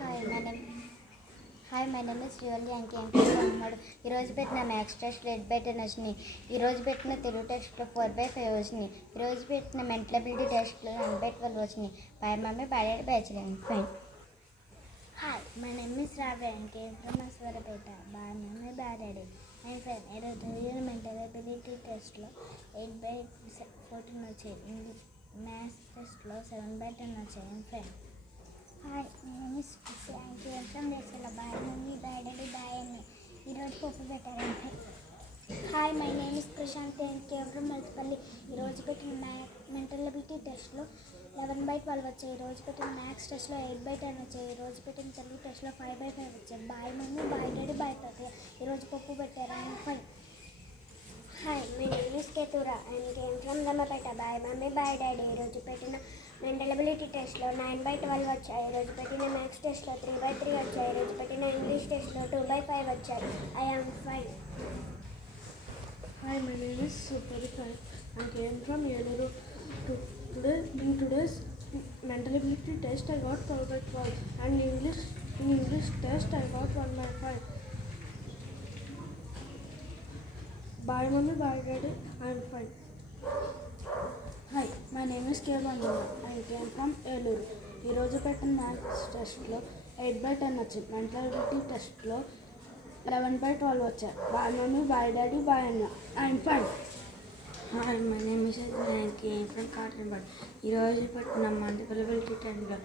Hi my name my name is really అంటున్నాడు. ఈరోజు పెట్టిన మ్యాథ్స్ టెస్ట్లో 8/10 వచ్చినాయి. ఈరోజు పెట్టిన తెలుగు టెస్ట్లో 4/5 వచ్చినాయి. ఈరోజు పెట్టిన మెంటల్ అబిలిటీ టెస్ట్లో 9/12 వచ్చినాయి. Bye mummy bye daddy bye children fine. Hi my name is Ravya and came from Aswarapeta. Bye mummy bye daddy and fine. ఈరోజు మెంటల్ అబిలిటీ టెస్ట్లో 8/14 వచ్చాయి. మ్యాథ్స్ టెస్ట్లో 7/10 వచ్చాయి and fine. Hi my name is పిసి and came from దేశల. Bye mummy bye daddy bye అన్ని. ఈరోజు పప్పు పెట్టారంటే. Hi my name is Prashant and came from మల్టిపల్లి. ఈరోజు పెట్టిన మెంటల్ అబిలిటీ టెస్ట్లో 11/12 వచ్చాయి. ఈరోజు పెట్టిన మ్యాథ్స్ టెస్ట్లో 8/10 వచ్చాయి. ఈరోజు పెట్టిన తెలుగు టెస్ట్లో 5/5 వచ్చాయి. Bye mummy bye daddy bye ప్రక్రియ. ఈరోజు పప్పు పెట్టారు and fine. Hi my name is కేతురా and came from Dammapeta. Bye mummy bye daddy. ఈరోజు పెట్టిన మెంటల్ అబిలిటీ టెస్ట్లో 9/12 వచ్చాయి. ఈరోజు పెట్టిన మ్యాథ్స్ టెస్ట్లో 3/3 వచ్చాయి. ఈరోజు పెట్టిన ఇంగ్లీష్ టెస్ట్లో 2/5 వచ్చాయి. I am fine. Hi, my name is Suparika. I came from Yellow. In today's mental ability test, I got 12/12, and in English test, I got 1/5. Bye, mommy. Bye, daddy. I am fine. Hi, my name is K. Bandana. I came from Eluru. ఈరోజు పెట్టిన మ్యాథ్స్ టెస్ట్లో 8/10 వచ్చింది. Mental ability టెస్ట్లో 11/12 వచ్చాయి. Bye mummy bye daddy bye అన్న. I'm fine. Hi my name is came from కాటన్బర్డ్. ఈరోజు పెట్టిన మెంటల్ అబిలిటీ టెస్ట్లో